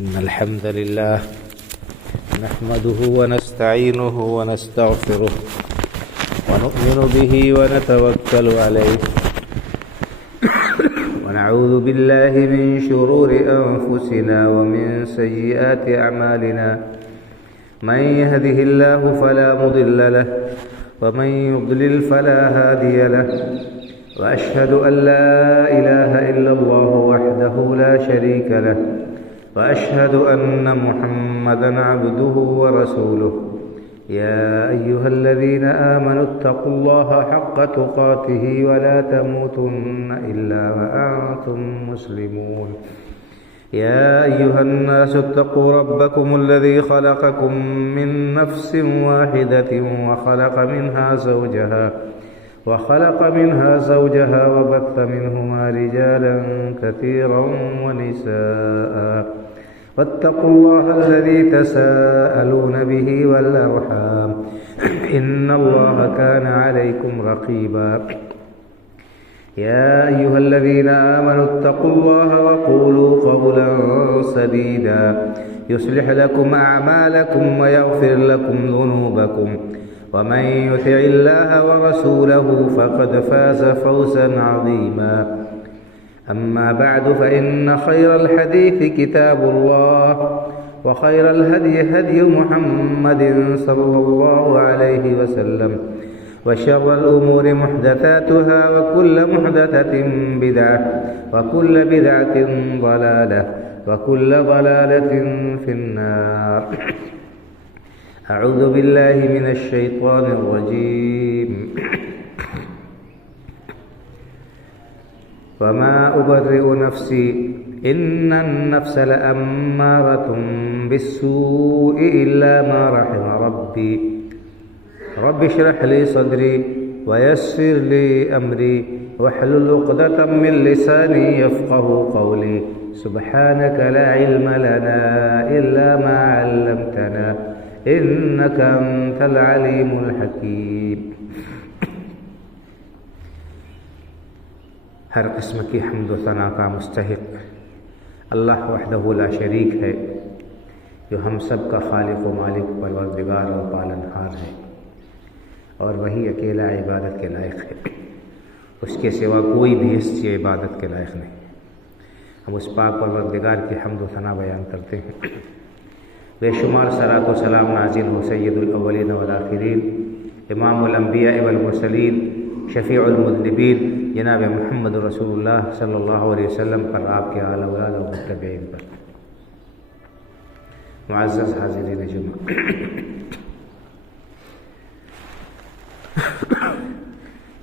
إن الحمد لله نحمده ونستعينه ونستغفره ونؤمن به ونتوكل عليه ونعوذ بالله من شرور أنفسنا ومن سيئات أعمالنا من يهده الله فلا مضل له ومن يضلل فلا هادي له وأشهد أن لا إله إلا الله وحده لا شريك له وأشهد أن محمدًا عبده ورسوله يا أيها الذين آمنوا اتقوا الله حق تقاته ولا تموتن إلا وأنتم مسلمون يا أيها الناس اتقوا ربكم الذي خلقكم من نفس واحدة وخلق منها زوجها وبث منهما رجالا كثيرا ونساء واتقوا الله الذي تساءلون به والأرحام إن الله كان عليكم رقيبا يا أيها الذين آمنوا اتقوا الله وقولوا قولا سديدا يصلح لكم أعمالكم ويغفر لكم ذنوبكم ومن يطع الله ورسوله فقد فاز فوزا عظيما أما بعد فإن خير الحديث كتاب الله وخير الهدي هدي محمد صلى الله عليه وسلم وشر الأمور محدثاتها وكل محدثة بدعة وكل بدعة ضلالة وكل ضلالة في النار أعوذ بالله من الشيطان الرجيم وما أبرئ نفسي إن النفس لأمارة بالسوء إلا ما رحم ربي رب اشرح لي صدري ويسر لي أمري واحلل عقدة من لساني يفقه قولي سبحانك لا علم لنا إلا ما علمتنا إنك أنت العليم الحكيم ہر قسم کی حمد و ثنا کا مستحق اللہ وحدہ لا شریک ہے جو ہم سب کا خالق و مالک پروردگار اور پالنہار ہے اور وہی اکیلا عبادت کے لائق ہے، اس کے سوا کوئی بھی حصہ عبادت کے لائق نہیں۔ ہم اس پاک پروردگار کی حمد و ثنا بیان کرتے ہیں، بے شمار صلاۃ و سلام نازل ہو سید الاولین والآخرین، امام الانبیاء والمرسلین، شفیع المذنبین جناب محمد رسول اللہ صلی اللہ علیہ وسلم پر، آپ کے آل اولاد و متبعین پر۔ معزز حاضرین جمعہ،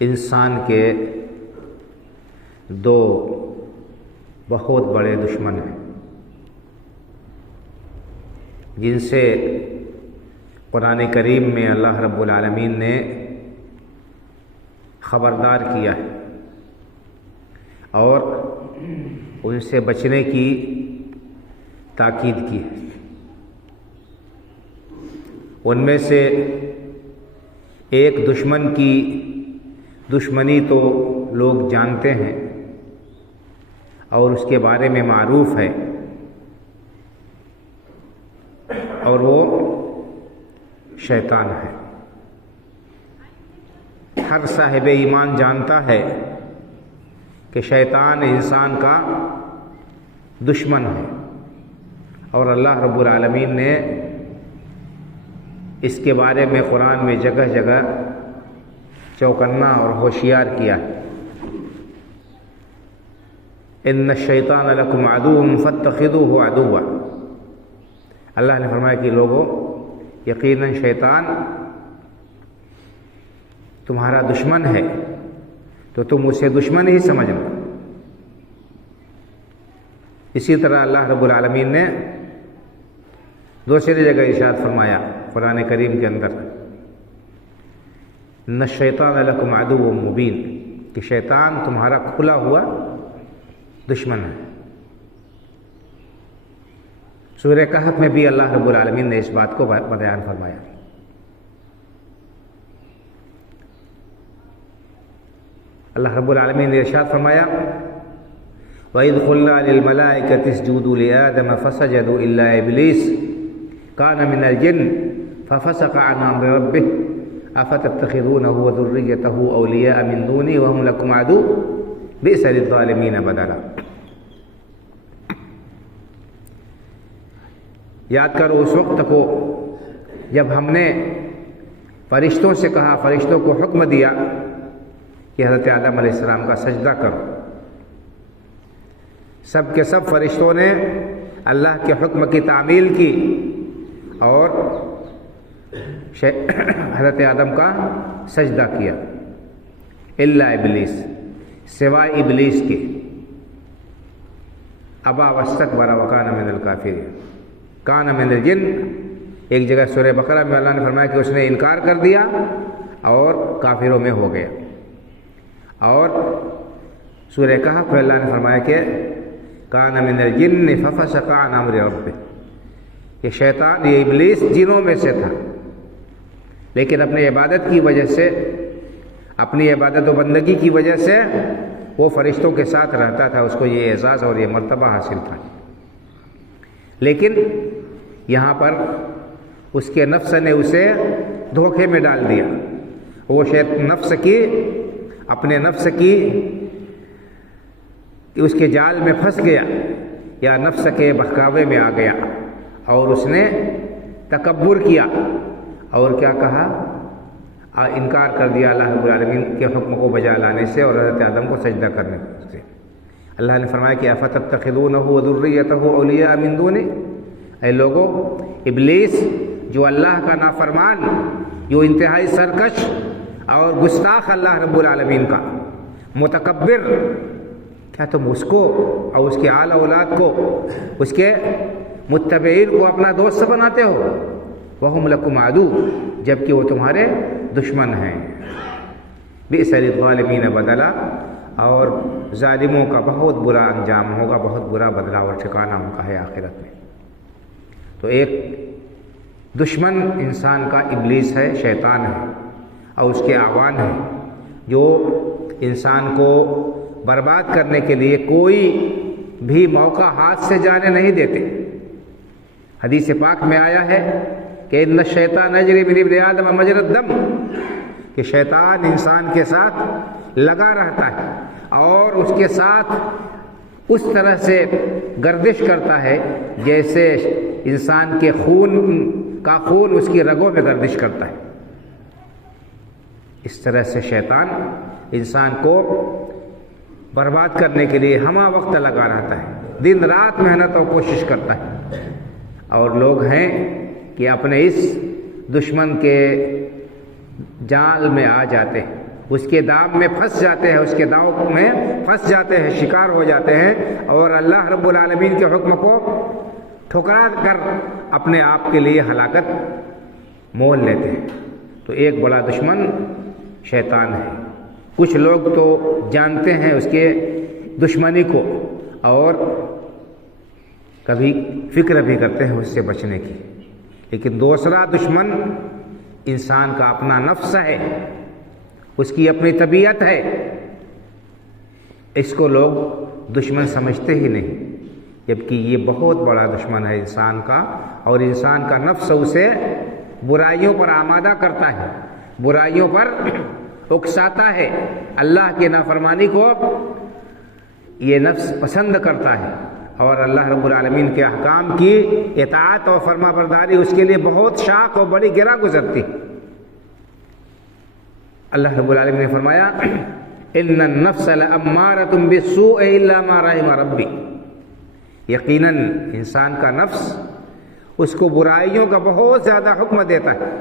انسان کے دو بہت بڑے دشمن ہیں جن سے قرآن کریم میں اللہ رب العالمین نے خبردار کیا ہے اور ان سے بچنے کی تاکید کی ہے۔ ان میں سے ایک دشمن کی دشمنی تو لوگ جانتے ہیں اور اس کے بارے میں معروف ہے، اور وہ شیطان ہے۔ ہر صاحب ایمان جانتا ہے کہ شیطان انسان کا دشمن ہے، اور اللہ رب العالمین نے اس کے بارے میں قرآن میں جگہ جگہ چوکنا اور ہوشیار کیا ہے۔ ان الشیطان لکم عدو فاتخذوہ عدوا، اللہ نے فرمایا کہ لوگوں یقیناً شیطان تمہارا دشمن ہے تو تم اسے دشمن ہی سمجھنا۔ اسی طرح اللہ رب العالمین نے دوسری جگہ ارشاد فرمایا قرآن کریم کے اندر، ان الشیطان لکم عدو مبین، کہ شیطان تمہارا کھلا ہوا دشمن ہے۔ سورہ کہف میں بھی اللہ رب العالمین نے اس بات کو بیان فرمایا۔ اللہ رب العالمین نے ارشاد فرمایا وَإِذْ قُلْنَا لِلْمَلَائِكَةِ اسْجُدُوا لِآدَمَ فَسَجَدُوا إِلَّا إِبْلِيسَ كَانَ مِنَ الْجِنِّ فَفَسَقَ عَنْ أَمْرِ رَبِّهِ أَفَتَتَّخِذُونَهُ وَذُرِّيَّتَهُ أَوْلِيَاءَ مِنْ دُونِي وَهُمْ لَكُمْ عَدُوٌّ بِئْسَ لِلظَّالِمِينَ بَدَلًا۔ یاد کرو اس وقت کو جب ہم نے فرشتوں سے کہا، فرشتوں کو حکم دیا کہ حضرت آدم علیہ السلام کا سجدہ کرو۔ سب کے سب فرشتوں نے اللہ کے حکم کی تعمیل کی اور حضرت آدم کا سجدہ کیا، الا ابلیس، سوائے ابلیس کے، ابا واستکبر وکان من الکافرین، کان من الجن۔ ایک جگہ سورہ بقرہ میں اللہ نے فرمایا کہ اس نے انکار کر دیا اور کافروں میں ہو گیا، اور سورہ کہف میں اللہ نے فرمایا کہ کان من الجن ففسق عن امر ربہ، یہ شیطان، یہ ابلیس جنوں میں سے تھا، لیکن اپنی عبادت کی وجہ سے، اپنی عبادت و بندگی کی وجہ سے وہ فرشتوں کے ساتھ رہتا تھا، اس کو یہ اعزاز اور یہ مرتبہ حاصل تھا۔ لیکن یہاں پر اس کے نفس نے اسے دھوکے میں ڈال دیا، وہ نفس کی، اپنے نفس کی اس کے جال میں پھنس گیا یا نفس کے بہکاوے میں آ گیا، اور اس نے تکبر کیا اور کیا کہا، انکار کر دیا اللہ رب العالمین کے حکم کو بجا لانے سے اور حضرت آدم کو سجدہ کرنے سے۔ اللہ نے فرمایا کہ افتتخذونہ وذریتہ اولیاء من دونی، اے لوگو، ابلیس جو اللہ کا نافرمان، جو انتہائی سرکش اور گستاخ اللہ رب العالمین کا متکبر، کیا تم اس کو اور اس کے آل اولاد کو، اس کے متبعین کو اپنا دوست بناتے ہو؟ وَهُمْ لَكُمْ عَدُوٌّ، جبکہ وہ تمہارے دشمن ہیں۔ بئس للظالمین بدلا، اور ظالموں کا بہت برا انجام ہوگا، بہت برا بدلہ اور ٹھکانہ ان کا ہے آخرت میں۔ تو ایک دشمن انسان کا ابلیس ہے، شیطان ہے، اور اس کے اعوان ہیں جو انسان کو برباد کرنے کے لیے کوئی بھی موقع ہاتھ سے جانے نہیں دیتے۔ حدیث پاک میں آیا ہے کہ ان الشیطان یجری من ابن آدم مجری الدم، کہ شیطان انسان کے ساتھ لگا رہتا ہے اور اس کے ساتھ اس طرح سے گردش کرتا ہے جیسے انسان کے خون اس کی رگوں میں گردش کرتا ہے۔ اس طرح سے شیطان انسان کو برباد کرنے کے لیے ہمہ وقت لگا رہتا ہے، دن رات محنت اور کوشش کرتا ہے، اور لوگ ہیں کہ اپنے اس دشمن کے جال میں آ جاتے ہیں، اس کے دام میں پھنس جاتے ہیں، اس کے داؤ میں پھنس جاتے ہیں، شکار ہو جاتے ہیں، اور اللہ رب العالمین کے حکم کو ٹھکرا کر اپنے آپ کے لیے ہلاکت مول لیتے ہیں۔ تو ایک بڑا دشمن شیطان ہے۔ کچھ لوگ تو جانتے ہیں اس کے دشمنی کو اور کبھی فکر بھی کرتے ہیں اس سے بچنے کی، لیکن دوسرا دشمن انسان کا اپنا نفس ہے، اس کی اپنی طبیعت ہے، اس کو لوگ دشمن سمجھتے ہی نہیں، جبکہ یہ بہت بڑا دشمن ہے انسان کا، اور انسان کا نفس اسے برائیوں پر آمادہ کرتا ہے، برائیوں پر اکساتا ہے، اللہ کی نافرمانی کو یہ نفس پسند کرتا ہے، اور اللہ رب العالمین کے احکام کی اطاعت اور فرما برداری اس کے لیے بہت شاق اور بڑی گرہ گزرتی۔ اللہ رب العالمین نے فرمایا ان النفس لامارۃ بالسوء الا ما رحم ربی، یقیناً انسان کا نفس اس کو برائیوں کا بہت زیادہ حکم دیتا ہے،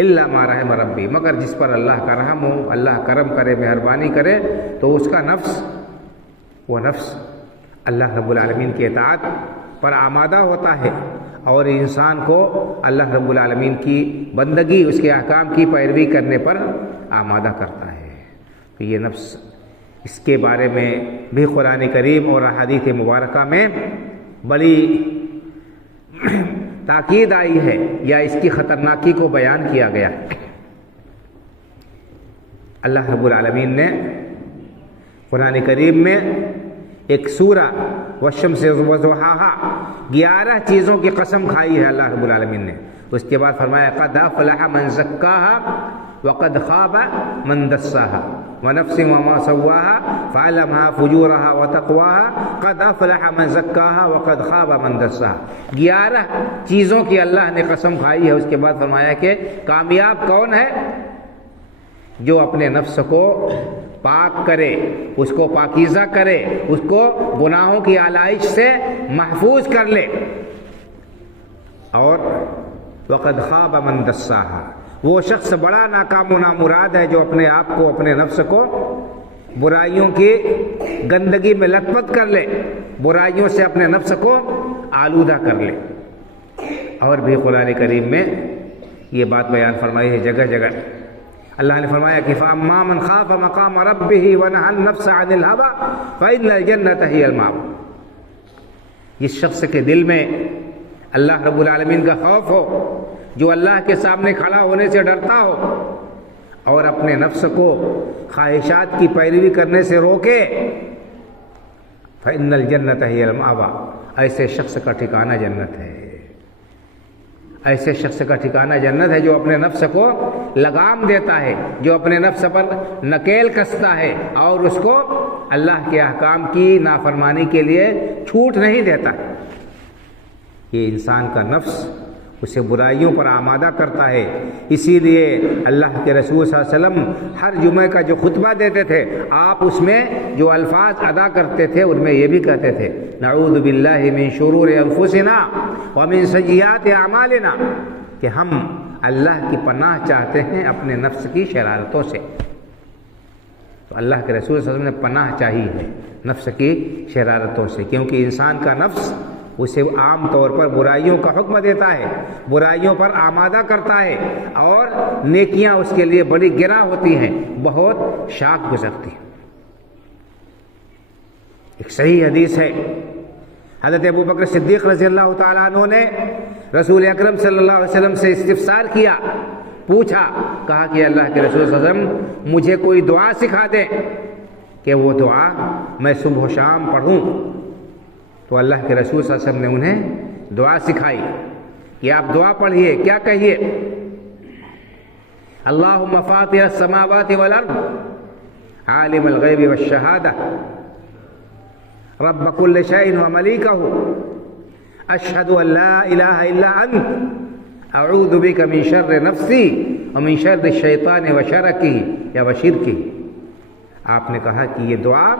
الا ما رحم ربی، مگر جس پر اللہ کا رحم ہو، اللہ کرم کرے، مہربانی کرے، تو اس کا نفس، وہ نفس اللہ رب العالمین کی اطاعت پر آمادہ ہوتا ہے، اور انسان کو اللہ رب العالمین کی بندگی، اس کے احکام کی پیروی کرنے پر آمادہ کرتا ہے۔ تو یہ نفس، اس کے بارے میں بھی قرآن کریم اور احادیث مبارکہ میں بڑی تاکید آئی ہے، یا اس کی خطرناکی کو بیان کیا گیا ہے۔ اللہ رب العالمین نے قرآن کریم میں ایک سورہ والشمس وضحاہا 11 چیزوں کی قسم کھائی ہے اللہ رب العالمین نے. اس کے بعد فرمایا قد افلح من زکاہا وقد خاب من دساہا ونفس وما سواہا فعلمها فجورها وتقواہا قد افلح من زکاہا وقد خاب من دساہا. 11 چیزوں کی اللہ نے قسم کھائی ہے. اس کے بعد فرمایا کہ کامیاب کون ہے؟ جو اپنے نفس کو پاک کرے، اس کو پاکیزہ کرے، اس کو گناہوں کی آلائش سے محفوظ کر لے. اور وقد خاب من دساہا، وہ شخص بڑا ناکام و نامراد ہے جو اپنے آپ کو، اپنے نفس کو برائیوں کی گندگی میں لت پت کر لے، برائیوں سے اپنے نفس کو آلودہ کر لے. اور بھی قرآن کریم میں یہ بات بیان فرمائی ہے جگہ جگہ. اللہ نے فرمایا کہ فَأَمَّا مَنْ خَافَ مَقَامَ رَبِّهِ وَنَهَى النَّفْسَ عَنِ الْهَوَىٰ فَإِنَّ الْجَنَّةَ هِيَ الْمَأْوَىٰ. اس شخص کے دل میں اللہ رب العالمین کا خوف ہو، جو اللہ کے سامنے کھڑا ہونے سے ڈرتا ہو اور اپنے نفس کو خواہشات کی پیروی کرنے سے روکے. فَإِنَّ الْجَنَّةَ هِيَ الْمَأْوَىٰ. ایسے شخص کا ٹھکانہ جنت ہے. ایسے شخص کا ٹھکانہ جنت ہے جو اپنے نفس کو لگام دیتا ہے، جو اپنے نفس پر نکیل کستا ہے اور اس کو اللہ کے احکام کی نافرمانی کے لیے چھوٹ نہیں دیتا. یہ انسان کا نفس اسے برائیوں پر آمادہ کرتا ہے. اسی لیے اللہ کے رسول صلی اللہ علیہ وسلم ہر جمعے کا جو خطبہ دیتے تھے، آپ اس میں جو الفاظ ادا کرتے تھے ان میں یہ بھی کہتے تھے نعوذ باللہ من شرور انفسنا ومن سیئات اعمالنا، کہ ہم اللہ کی پناہ چاہتے ہیں اپنے نفس کی شرارتوں سے. تو اللہ کے رسول صلی اللہ علیہ وسلم نے پناہ چاہی ہے نفس کی شرارتوں سے، کیونکہ انسان کا نفس اسے عام طور پر برائیوں کا حکم دیتا ہے، برائیوں پر آمادہ کرتا ہے، اور نیکیاں اس کے لیے بڑی گراں ہوتی ہیں، بہت شاق گزرتی ہیں. ایک صحیح حدیث ہے، حضرت ابوبکر صدیق رضی اللہ تعالیٰ عنہ نے رسول اکرم صلی اللہ علیہ وسلم سے استفسار کیا، پوچھا، کہا کہ اللہ کے رسول صلی اللہ علیہ وسلم مجھے کوئی دعا سکھا دیں کہ وہ دعا میں صبح و شام پڑھوں. تو اللہ کے رسول صلی اللہ علیہ وسلم نے انہیں دعا سکھائی کہ آپ دعا پڑھیے. کیا کہیے؟ اللہم فاطر السماوات والارض عالم الغیب والشہادہ رب کل شیء وملیکہ اشہد ان لا الہ الا انت اعوذ بک من شر نفسی ومن شر الشیطان وشرکہ یا وشرکہ. آپ نے کہا کہ یہ دعا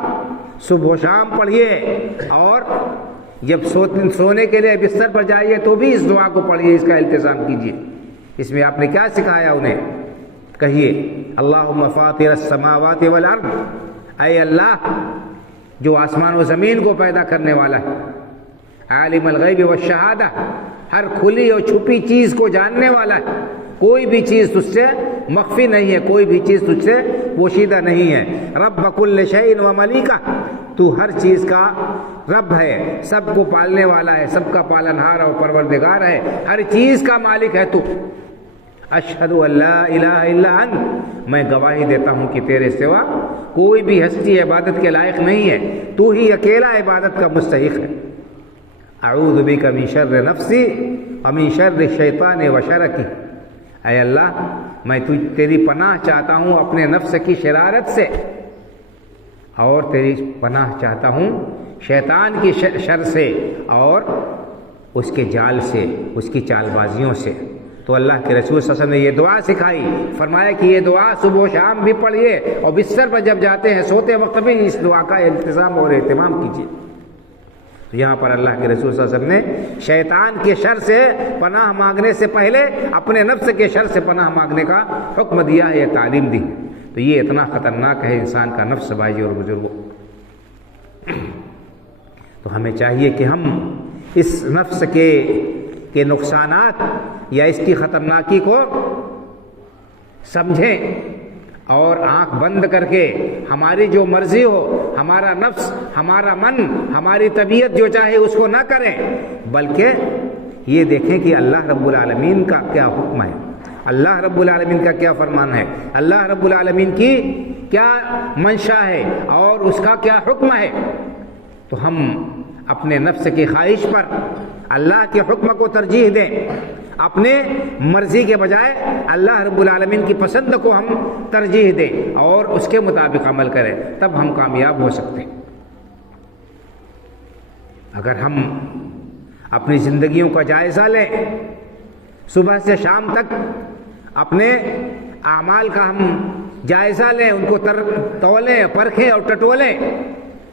صبح و شام پڑھیے، اور جب سونے کے لیے بستر پر جائیے تو بھی اس دعا کو پڑھیے، اس کا التزام کیجیے. اس میں آپ نے کیا سکھایا انہیں؟ کہیے اللہم فاطر السماوات والارض، اے اللہ جو آسمان و زمین کو پیدا کرنے والا ہے، عالم الغیب والشہادہ، ہر کھلی اور چھپی چیز کو جاننے والا ہے، کوئی بھی چیز تجھ سے مخفی نہیں ہے، کوئی بھی چیز تجھ سے پوشیدہ نہیں ہے. رب کل شیء وملیکہ، تو ہر چیز کا رب ہے، سب کو پالنے والا ہے، سب کا پالنہار اور پروردگار ہے، ہر چیز کا مالک ہے تو. اشہد ان لا الہ الا انت، میں گواہی دیتا ہوں کہ تیرے سوا کوئی بھی ہستی عبادت کے لائق نہیں ہے، تو ہی اکیلا عبادت کا مستحق ہے. اعوذ بک من شر نفسی ومن شر الشیطان وشرکہ، اے اللہ میں تیری پناہ چاہتا ہوں اپنے نفس کی شرارت سے، اور تیری پناہ چاہتا ہوں شیطان کی شر سے اور اس کے جال سے، اس کی چال بازیوں سے. تو اللہ کے رسول صلی اللہ علیہ وسلم نے یہ دعا سکھائی، فرمایا کہ یہ دعا صبح و شام بھی پڑھیے، اور بستر پر جب جاتے ہیں سوتے وقت بھی اس دعا کا التزام اور اہتمام کیجیے. تو یہاں پر اللہ کے رسول صلی اللہ علیہ وسلم نے شیطان کے شر سے پناہ مانگنے سے پہلے اپنے نفس کے شر سے پناہ مانگنے کا حکم دیا ہے، یہ تعلیم دی. تو یہ اتنا خطرناک ہے انسان کا نفس بھائی اور بزرگوں. تو ہمیں چاہیے کہ ہم اس نفس کے نقصانات یا اس کی خطرناکی کو سمجھیں، اور آنکھ بند کر کے ہماری جو مرضی ہو، ہمارا نفس، ہمارا من، ہماری طبیعت جو چاہے اس کو نہ کریں، بلکہ یہ دیکھیں کہ اللہ رب العالمین کا کیا حکم ہے، اللہ رب العالمین کا کیا فرمان ہے، اللہ رب العالمین کی کیا منشا ہے اور اس کا کیا حکم ہے، تو ہم اپنے نفس کی خواہش پر اللہ کے حکم کو ترجیح دیں، اپنے مرضی کے بجائے اللہ رب العالمین کی پسند کو ہم ترجیح دیں اور اس کے مطابق عمل کریں، تب ہم کامیاب ہو سکتے ہیں۔ اگر ہم اپنی زندگیوں کا جائزہ لیں، صبح سے شام تک اپنے اعمال کا ہم جائزہ لیں، ان کو تولیں، پرکھیں اور ٹٹولیں،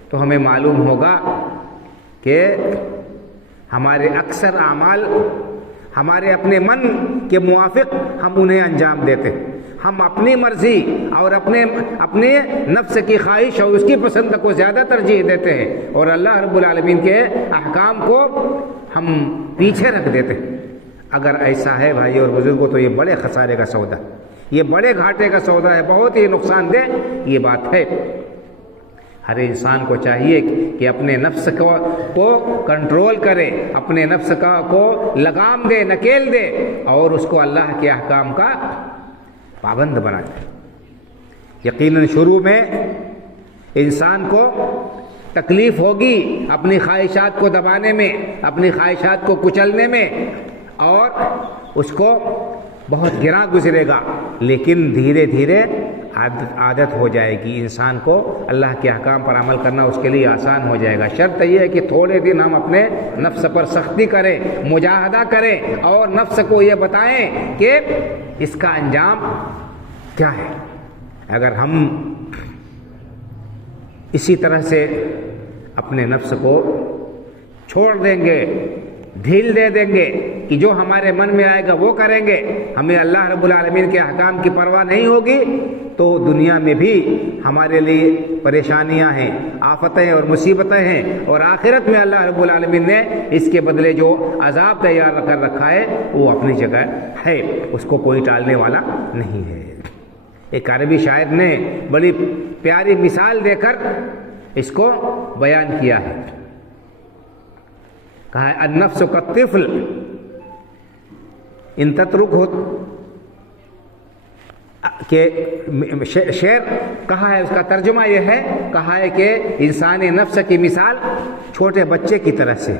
تو ہمیں معلوم ہوگا کہ ہمارے اکثر اعمال ہمارے اپنے من کے موافق ہم انہیں انجام دیتے ہیں، ہم اپنی مرضی اور اپنے نفس کی خواہش اور اس کی پسند کو زیادہ ترجیح دیتے ہیں، اور اللہ رب العالمین کے احکام کو ہم پیچھے رکھ دیتے ہیں۔ اگر ایسا ہے بھائی اور بزرگوں تو یہ بڑے خسارے کا سودا، یہ بڑے گھاٹے کا سودا ہے، بہت ہی نقصان دہ یہ بات ہے۔ ہر انسان کو چاہیے کہ اپنے نفس کو کنٹرول کرے، اپنے نفس کو لگام دے، نکیل دے، اور اس کو اللہ کے احکام کا پابند بنا دے۔ یقیناً شروع میں انسان کو تکلیف ہوگی اپنی خواہشات کو دبانے میں، اپنی خواہشات کو کچلنے میں، اور اس کو بہت گراں گزرے گا، لیکن دھیرے دھیرے عادت ہو جائے گی، انسان کو اللہ کے احکام پر عمل کرنا اس کے لیے آسان ہو جائے گا۔ شرط یہ ہے کہ تھوڑے دن ہم اپنے نفس پر سختی کریں، مجاہدہ کریں، اور نفس کو یہ بتائیں کہ اس کا انجام کیا ہے۔ اگر ہم اسی طرح سے اپنے نفس کو چھوڑ دیں گے، ڈھیل دے دیں گے کہ جو ہمارے من میں آئے گا وہ کریں گے، ہمیں اللہ رب العالمین کے احکام کی پرواہ نہیں ہوگی، تو دنیا میں بھی ہمارے لیے پریشانیاں ہیں، آفتیں اور مصیبتیں ہیں، اور آخرت میں اللہ رب العالمین نے اس کے بدلے جو عذاب تیار کر رکھا ہے وہ اپنی جگہ ہے، اس کو کوئی ٹالنے والا نہیں ہے۔ ایک عربی شاعر نے بڑی پیاری مثال دے کر اس کو بیان کیا ہے، کہا ہے النفس کالطفل ان تترکہ، کہ شعر کہا ہے، اس کا ترجمہ یہ ہے، کہا ہے کہ انسانی نفس کی مثال چھوٹے بچے کی طرح سے۔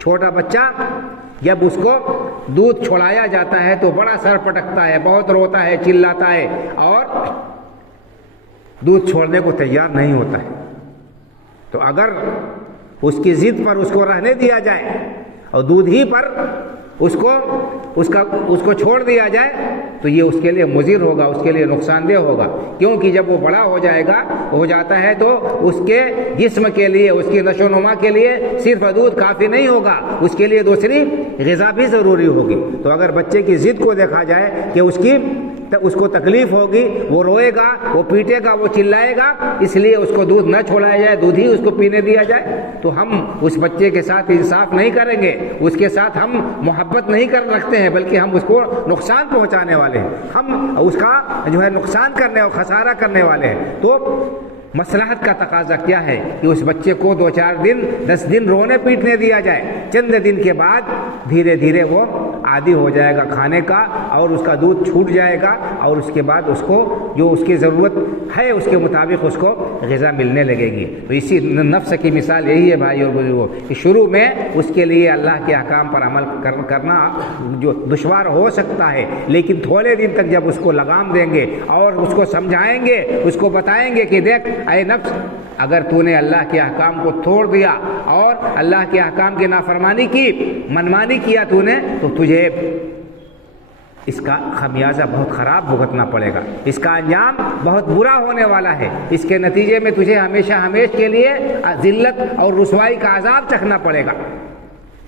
چھوٹا بچہ جب اس کو دودھ چھوڑایا جاتا ہے تو بڑا سر پٹکتا ہے، بہت روتا ہے، چلاتا ہے، اور دودھ چھوڑنے کو تیار نہیں ہوتا ہے۔ تو اگر اس کی ضد پر اس کو رہنے دیا جائے اور دودھ ہی پر اس کو چھوڑ دیا جائے تو یہ اس کے لیے مضر ہوگا، اس کے لیے نقصان دہ ہوگا، کیونکہ جب وہ بڑا ہو جاتا ہے تو اس کے جسم کے لیے، اس کی نشو و نما کے لیے صرف دودھ کافی نہیں ہوگا، اس کے لیے دوسری غذا بھی ضروری ہوگی۔ تو اگر بچے کی ضد کو دیکھا جائے کہ اس کو تکلیف ہوگی، وہ روئے گا، وہ پیٹے گا، وہ چلائے گا، اس لیے اس کو دودھ نہ چھوڑایا جائے، دودھ ہی اس کو پینے دیا جائے، تو ہم اس بچے کے ساتھ انصاف نہیں کریں گے، اس کے ساتھ ہم محبت نہیں رکھتے ہیں، بلکہ ہم اس کو نقصان پہنچانے والے ہیں، ہم اس کا نقصان کرنے اور خسارہ کرنے والے ہیں۔ تو مصلحت کا تقاضا کیا ہے کہ اس بچے کو 2-4 دن 10 دن رونے پیٹنے دیا جائے، چند دن کے بعد دھیرے دھیرے وہ عادی ہو جائے گا کھانے کا، اور اس کا دودھ چھوٹ جائے گا، اور اس کے بعد اس کو جو اس کی ضرورت ہے اس کے مطابق اس کو غذا ملنے لگے گی۔ تو اسی نفس کی مثال یہی ہے بھائی اور بزرگوں، کہ شروع میں اس کے لیے اللہ کے احکام پر عمل کرنا جو دشوار ہو سکتا ہے، لیکن تھوڑے دن تک جب اس کو لگام دیں گے اور اس کو سمجھائیں گے، اس کو بتائیں گے کہ دیکھ اے نفس، اگر تو نے اللہ کے احکام کو توڑ دیا اور اللہ کے احکام کی نافرمانی کی، منمانی کیا تو نے، تو تجھے اس کا خمیازہ بہت خراب بھگتنا پڑے گا، اس کا انجام بہت برا ہونے والا ہے، اس کے نتیجے میں تجھے ہمیشہ کے لیے ذلت اور رسوائی کا عذاب چکھنا پڑے گا۔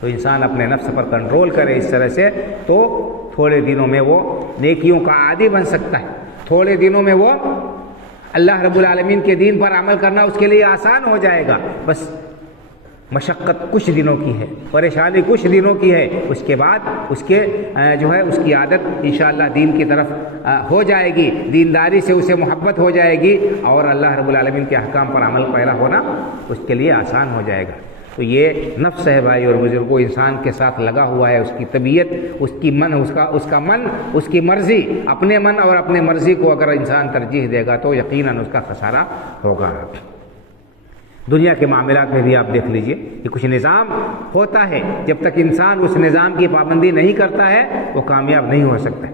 تو انسان اپنے نفس پر کنٹرول کرے اس طرح سے، تو تھوڑے دنوں میں وہ نیکیوں کا عادی بن سکتا ہے، تھوڑے دنوں میں وہ اللہ رب العالمین کے دین پر عمل کرنا اس کے لیے آسان ہو جائے گا۔ بس مشقت کچھ دنوں کی ہے، پریشانی کچھ دنوں کی ہے، اس کے بعد اس کی عادت انشاءاللہ دین کی طرف ہو جائے گی، دینداری سے اسے محبت ہو جائے گی، اور اللہ رب العالمین کے احکام پر عمل پیرا ہونا اس کے لیے آسان ہو جائے گا۔ تو یہ نفس ہے بھائی اور بزرگوں، انسان کے ساتھ لگا ہوا ہے، اس کی طبیعت، اس کی من، اس کا من، اس کی مرضی، اپنے من اور اپنے مرضی کو اگر انسان ترجیح دے گا تو یقیناً اس کا خسارہ ہوگا۔ دنیا کے معاملات میں بھی آپ دیکھ لیجئے کہ کچھ نظام ہوتا ہے، جب تک انسان اس نظام کی پابندی نہیں کرتا ہے وہ کامیاب نہیں ہو سکتا۔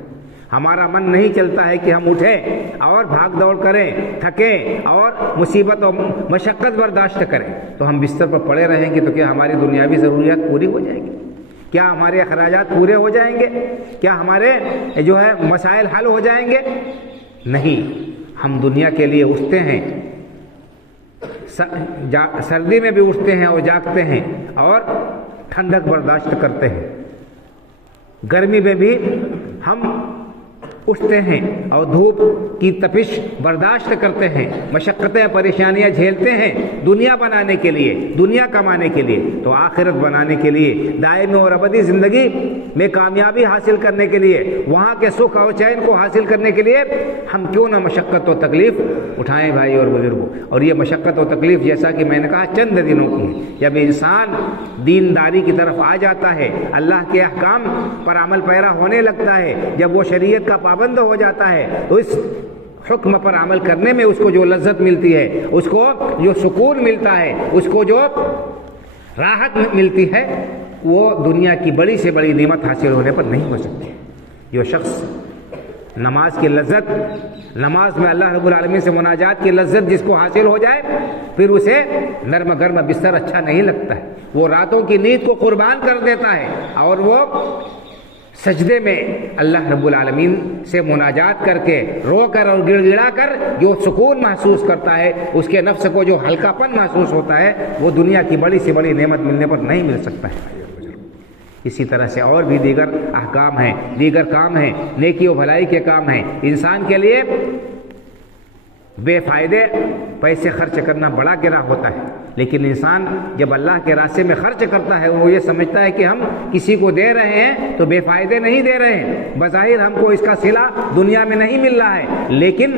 ہمارا من نہیں چلتا ہے کہ ہم اٹھیں اور بھاگ دوڑ کریں، تھکیں اور مصیبت اور مشقت برداشت کریں، تو ہم بستر پر پڑے رہیں گے تو کیا ہماری دنیاوی ضروریات پوری ہو جائیں گی؟ کیا ہمارے اخراجات پورے ہو جائیں گے؟ کیا ہمارے مسائل حل ہو جائیں گے؟ نہیں، ہم دنیا کے لیے اٹھتے ہیں، سردی میں بھی اٹھتے ہیں اور جاگتے ہیں اور ٹھنڈک برداشت کرتے ہیں، گرمی میں بھی ہم اٹھتے ہیں اور دھوپ کی تپش برداشت کرتے ہیں، مشقتیں پریشانیاں جھیلتے ہیں دنیا بنانے کے لیے، دنیا کمانے کے لیے۔ تو آخرت بنانے کے لیے، دائمی اور ابدی زندگی میں کامیابی حاصل کرنے کے لیے، وہاں کے سکھ اور چین کو حاصل کرنے کے لیے ہم کیوں نہ مشقت و تکلیف اٹھائیں بھائی اور بزرگوں۔ اور یہ مشقت و تکلیف جیسا کہ میں نے کہا چند دنوں کی ہے۔ جب انسان دینداری کی طرف آ جاتا ہے، اللہ کے احکام پر عمل پیرا ہونے لگتا ہے، جب وہ شریعت کا پابند ہو جاتا ہے تو اس حکم پر عمل کرنے میں اس کو جو لذت ملتی ہے، اس کو جو سکون ملتا ہے، اس کو جو راحت ملتی ہے، وہ دنیا کی بڑی سے بڑی نعمت حاصل ہونے پر نہیں ہو سکتی۔ جو شخص نماز کی لذت، نماز میں اللہ رب العالمین سے مناجات کی لذت جس کو حاصل ہو جائے، پھر اسے نرم گرم بستر اچھا نہیں لگتا ہے، وہ راتوں کی نیند کو قربان کر دیتا ہے اور وہ سجدے میں اللہ رب العالمین سے مناجات کر کے، رو کر اور گڑ گڑا کر جو سکون محسوس کرتا ہے، اس کے نفس کو جو ہلکا پن محسوس ہوتا ہے، وہ دنیا کی بڑی سے بڑی نعمت ملنے پر نہیں مل سکتا ہے۔ اسی طرح سے اور بھی دیگر احکام ہیں، دیگر کام ہیں، نیکی و بھلائی کے کام ہیں۔ انسان کے لیے بے فائدے پیسے خرچ کرنا بڑا گناہ ہوتا ہے، لیکن انسان جب اللہ کے راستے میں خرچ کرتا ہے وہ یہ سمجھتا ہے کہ ہم کسی کو دے رہے ہیں تو بے فائدے نہیں دے رہے ہیں، بظاہر ہم کو اس کا صلہ دنیا میں نہیں مل رہا ہے، لیکن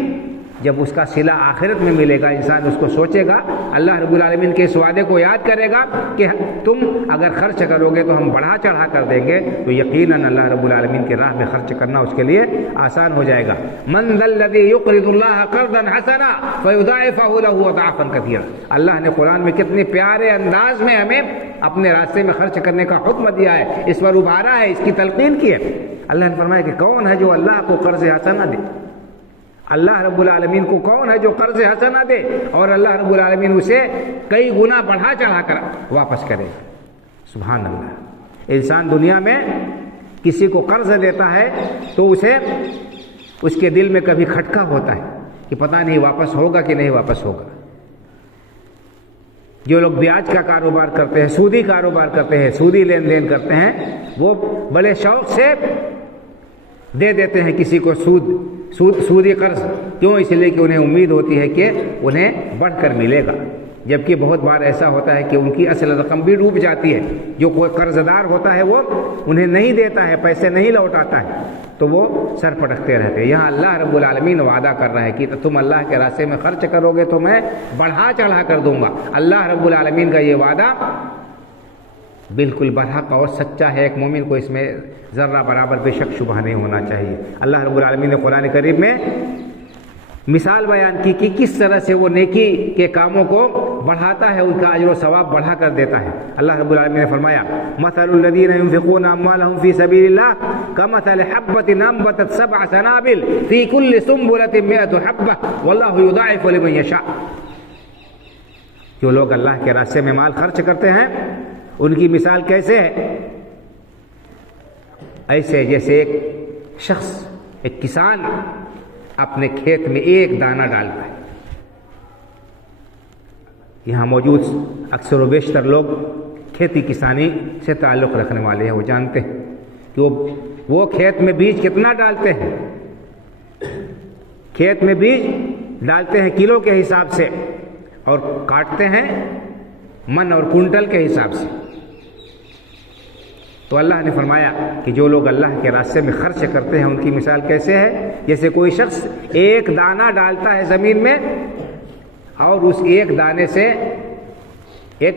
جب اس کا صلہ آخرت میں ملے گا انسان اس کو سوچے گا، اللہ رب العالمین کے اس وعدے کو یاد کرے گا کہ تم اگر خرچ کرو گے تو ہم بڑھا چڑھا کر دیں گے، تو یقیناً اللہ رب العالمین کی راہ میں خرچ کرنا اس کے لیے آسان ہو جائے گا۔ من ذا الذی یقرض اللہ قرضا حسنا فیضاعفہ لہ اضعافا کثیرا۔ اللہ نے قرآن میں کتنے پیارے انداز میں ہمیں اپنے راستے میں خرچ کرنے کا حکم دیا ہے، اس پر ابھارا ہے، اس کی تلقین کی ہے۔ اللہ نے فرمایا کہ کون ہے جو اللہ کو قرض حسنا دے؟ اللہ رب العالمین کو کون ہے جو قرض حسنہ دے اور اللہ رب العالمین اسے کئی گنا بڑھا چڑھا کر واپس کرے؟ سبحان اللہ۔ انسان دنیا میں کسی کو قرض دیتا ہے تو اسے اس کے دل میں کبھی کھٹکا ہوتا ہے کہ پتہ نہیں واپس ہوگا کہ نہیں واپس ہوگا۔ جو لوگ بیاج کا کاروبار کرتے ہیں، سودی کاروبار کرتے ہیں، سودی لین دین کرتے ہیں، وہ بڑے شوق سے دے دیتے ہیں کسی کو سودی قرض، کیوں؟ اس لیے کہ انہیں امید ہوتی ہے کہ انہیں بڑھ کر ملے گا، جبکہ بہت بار ایسا ہوتا ہے کہ ان کی اصل رقم بھی ڈوب جاتی ہے۔ جو کوئی قرض دار ہوتا ہے وہ انہیں نہیں دیتا ہے، پیسے نہیں لوٹاتا ہے، تو وہ سر پٹکتے رہتے ہیں۔ یہاں اللہ رب العالمین وعدہ کر رہا ہے کہ تم اللہ کے راستے میں خرچ کرو گے تو میں بڑھا چڑھا کر دوں گا۔ اللہ رب العالمین کا یہ وعدہ بالکل برحق اور سچا ہے، ایک مومن کو اس میں ذرہ برابر بے شک شبہ نہیں ہونا چاہیے۔ اللہ رب العالمین نے قرآن کریم میں مثال بیان کی کہ کس طرح سے وہ نیکی کے کاموں کو بڑھاتا ہے، ان کا اجر و ثواب بڑھا کر دیتا ہے۔ اللہ رب العالمین نے فرمایا مثل الذین ينفقون اموالهم فی سبیل اللہ کمثل حبۃ انبتت سبع سنابل فی کل سنبلۃ مئۃ حبۃ واللہ یضاعف لمن یشاء۔ جو لوگ اللہ کے راستے میں مال خرچ کرتے ہیں ان کی مثال کیسے ہے؟ ایسے جیسے ایک شخص، ایک کسان اپنے کھیت میں ایک دانہ ڈالتا ہے۔ یہاں موجود اکثر و بیشتر لوگ کھیتی کسانی سے تعلق رکھنے والے ہیں، وہ جانتے ہیں کہ وہ کھیت میں بیج کتنا ڈالتے ہیں۔ کھیت میں بیج ڈالتے ہیں کلو کے حساب سے اور کاٹتے ہیں من اور کنٹل کے حساب سے۔ تو اللہ نے فرمایا کہ جو لوگ اللہ کے راستے میں خرچ کرتے ہیں ان کی مثال کیسے ہے؟ جیسے کوئی شخص ایک دانہ ڈالتا ہے زمین میں اور اس ایک دانے سے ایک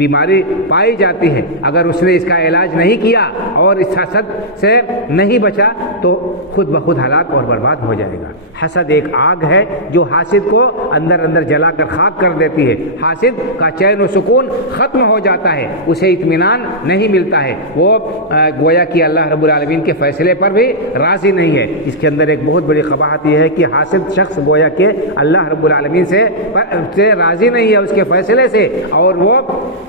بیماری پائی جاتی ہے، اگر اس نے اس کا علاج نہیں کیا اور اس حسد سے نہیں بچا تو خود بخود ہلاک اور برباد ہو جائے گا۔ حسد ایک آگ ہے جو حاسد کو اندر اندر جلا کر خاک کر دیتی ہے۔ حاسد کا چین و سکون ختم ہو جاتا ہے، اسے اطمینان نہیں ملتا ہے، وہ گویا کہ اللہ رب العالمین کے فیصلے پر بھی راضی نہیں ہے۔ اس کے اندر ایک بہت بڑی قباحت یہ ہے کہ حاسد شخص گویا کہ اللہ رب العالمین سے راضی نہیں ہے اس کے فیصلے سے، اور وہ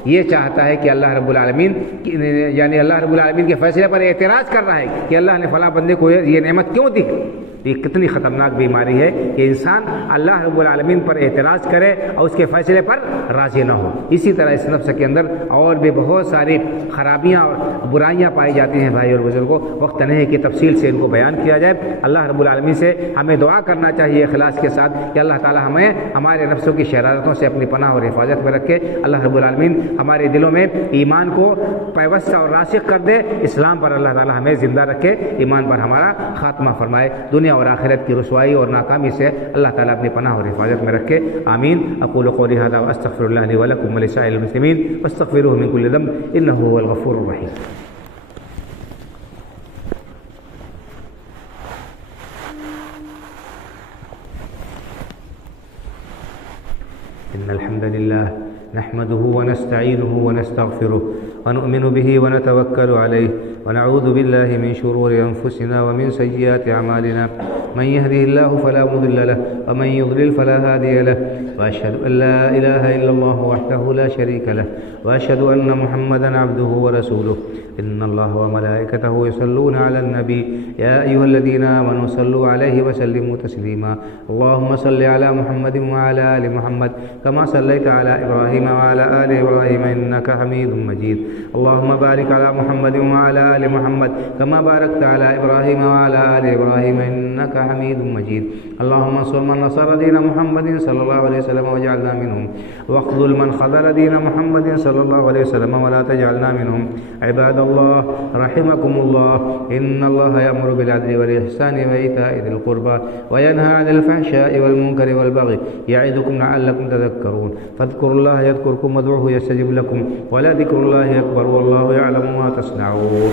یہ چاہتا ہے کہ اللہ رب العالمین یعنی اللہ رب العالمین کے فیصلے پر اعتراض کر رہا ہے کہ اللہ نے فلاں بندے کو یہ نعمت کیوں دی۔ یہ کتنی خطرناک بیماری ہے کہ انسان اللہ رب العالمین پر اعتراض کرے اور اس کے فیصلے پر راضی نہ ہو۔ اسی طرح اس نفس کے اندر اور بھی بہت ساری خرابیاں اور برائیاں پائی جاتی ہیں بھائی اور بزرگوں، وقت نہیں ہے کہ تفصیل سے ان کو بیان کیا جائے۔ اللہ رب العالمین سے ہمیں دعا کرنا چاہیے اخلاص کے ساتھ کہ اللہ تعالی ہمیں ہمارے نفسوں کی شرارتوں سے اپنی پناہ اور حفاظت میں رکھے۔ اللہ رب العالمین ہمارے دلوں میں ایمان کو پیوستہ اور راسخ کر دے، اسلام پر اللہ تعالی ہمیں زندہ رکھے، ایمان پر ہمارا خاتمہ فرمائے، دنیا اور آخرت کی رسوائی اور ناکامی سے اللہ تعالیٰ اپنی پناہ اور حفاظت میں رکھے، آمین۔ اقول قولی ھذا واستغفر اللہ لی ولکم ولسائر المسلمین فاستغفروہ من کل ذنب انہ هو الغفور الرحیم۔ ان الحمد للہ نحمده ونستعینه ونستغفره ونؤمن به ونتوکل علیہ ونعوذ بالله من شرور أنفسنا ومن سيئات أعمالنا من يهده الله فلا مضل له ومن يضلل فلا هادي له وأشهد أن لا إله إلا الله وحده لا شريك له وأشهد أن محمدا عبده ورسوله إن الله وملائكته يصلون على النبي يا أيها الذين آمنوا صلوا عليه وسلموا تسليما اللهم صل على محمد وعلى آل محمد كما صليت على إبراهيم وعلى آل إبراهيم إنك حميد مجيد اللهم بارك على محمد وعلى آل محمد كما باركت على إبراهيم وعلى آل إبراهيم إنك حميد مجيد اللهم انصر من نصر دين محمد صلى الله عليه وسلم واجعلنا منهم واخذل من خذل دين محمد صلى الله عليه وسلم ولا تجعلنا منهم عباد الله رحمكم الله إن الله يأمر بالعدل والإحسان وإيتاء ذي القربى وينهى عن الفحشاء والمنكر والبغي يعظكم لعلكم تذكرون فاذكروا الله يذكركم وادعوه يستجب لكم ولذكر الله أكبر والله يعلم ما تصنعون